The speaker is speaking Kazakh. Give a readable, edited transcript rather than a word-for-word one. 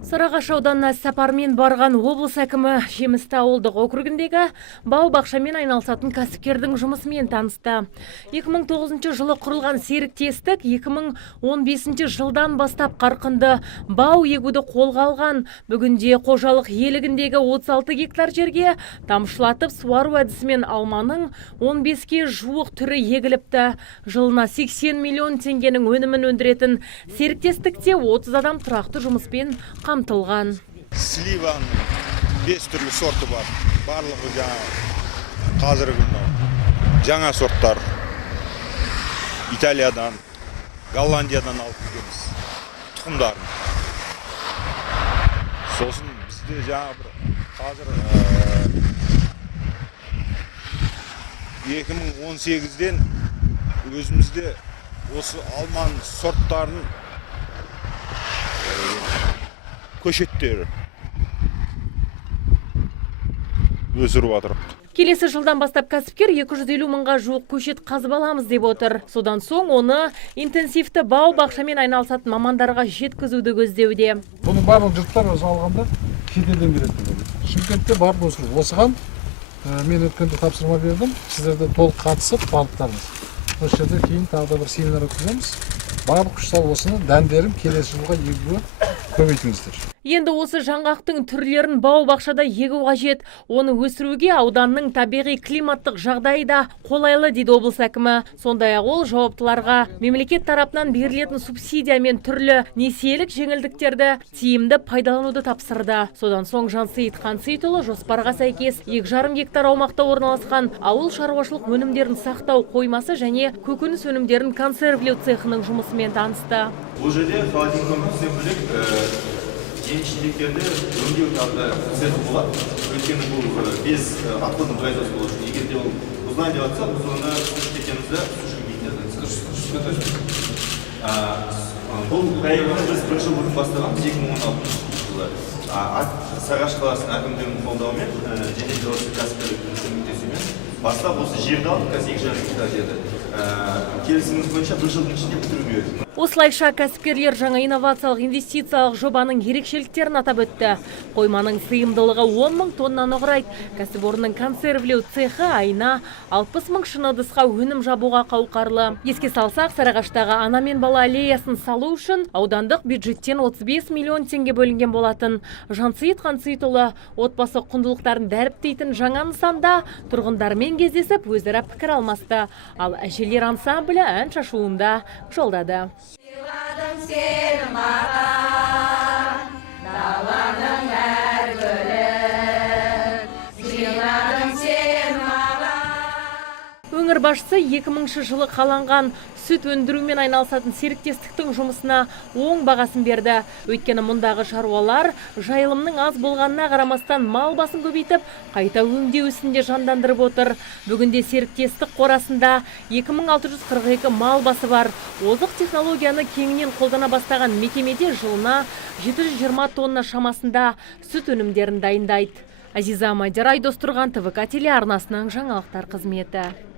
Сарыағаш ауданына сапармен барған облыс әкімі Жемісті ауылдық округіндегі бау-бақшамен айналысатын кәсіпкердің жұмысымен танысты. 2009 жылы құрылған серіктестік 2015 жылдан бастап қарқынды бау егуді қолға алған. Бүгінде қожалық иелігіндегі 36 гектар жерге тамшылатып суару әдісімен алманың 15-ке жуық түрі егіліпті. Жылына 80 миллион теңгенің өнімін өндіретін серіктестікте 30 адам тұрақты жұмыспен қамтылған. Сливаның 5 түрлі сорты бар. Барлығы қазіргі жаңа сорттар. Италиядан, Голландиядан алып келеміз тұқымдарын. Сосын бізде қазір 2018-ден өзімізде осы алман сорттарын көшеттері өсіріп жатыр. Келесі жылдан бастап кәсіпкер 250 мыңға жуық көшет қазып аламыз деп отыр. Содан соң оны интенсивті бау-бақшамен айналысатын мамандарға жеткізуді көздеуде. Бұның барлық жұрттар өзі алғанда шетелден береді. Шымкентте бар болсын. Осыған мен өткенде тапсырма бердім. Сіздерде толық қатысып балықтарыңыз. Осы жерде кейін тағы да бір семинар өткіземіз. Барлық күш салып осыны дәндерін келесі жылға егуі көбейтіңіздер. Енді осы жаңғақтың түрлерін бау-бақшада егу қажет. Оны өсіруге ауданның табиғи климаттық жағдайы да қолайлы дейді облыс әкімі. Сондай-ақ ол жауаптыларға мемлекет тарапынан берілетін субсидия мен түрлі несиелік жеңілдіктерді тиімді пайдалануды тапсырды. Содан соң Жансейіт Қансейітұлы жоспарға сәйкес 2,5 гектар аумақта орналасқан ауыл шаруашылық өнімдерін сақтау қоймасы және көкөніс өнімдерін консервілеу цехының жұмысымен танысты. Бұл жерде холодильник комплекстен бөлек жеміс-жидектерді өңдеу цехы болады. Өйткені бұл без отходный производство болады. Егер де ол бұзылайын деп жатса, біз оны сушить етемізді, сушить етеміз. Бұл проектті біз бір жыл бұрын бастағанбыз, 2016 жылы. Сарыағаш қаласының әкімдігінің қолдауымен және де осы кәсіпкерлік көмектесуімен бастап осы жерді алып, қазір 2,5 гектар жерді. Келісіміміз бойынша бір жылдың ішінде бітіру керек. Осылайша кәсіпкерлер жаңа инновациялық инвестициялық жобаның ерекшеліктерін атап өтті. Қойманың сыйымдылығы 10 мың тоннаны құрайды. Кәсіпорынның консервілеу цехы айына 60 мың шыны ыдысқа өнім жабуға қауқарлы. Еске салсақ, Сарыағаштағы ана мен бала аллеясын салу үшін аудандық бюджеттен 35 миллион теңге бөлінген болатын. Жансейіт Қансейітұлы отбасы құндылықтарын дәріптейтін жаңа нысанда тұрғындармен кездесіп өзара пікір алмасты. Ал әжелер ансамблі ән шашуында жолдады. Сыйладың сені маған, даланың әр гүлін, сыйладың сені маған. Өңір басшысы 2000 жылы қаланған сүт өндірумен айналысатын серіктестіктің жұмысына оң бағасын берді. Өйткені мұндағы шаруалар жайылымның аз болғанына қарамастан мал басын көбейтіп, қайта өңдеу ісінде жандандырып отыр. Бүгінде серіктестік қорасында 2642 мал басы бар. Озық технологияны кеңінен қолдана бастаған мекемеде жылына 720 тонна шамасында сүт өнімдерін дайындайды. Азиза Майдар, Айдос Тұрған, ТВК телеарнасының жаңалықтар қызметі.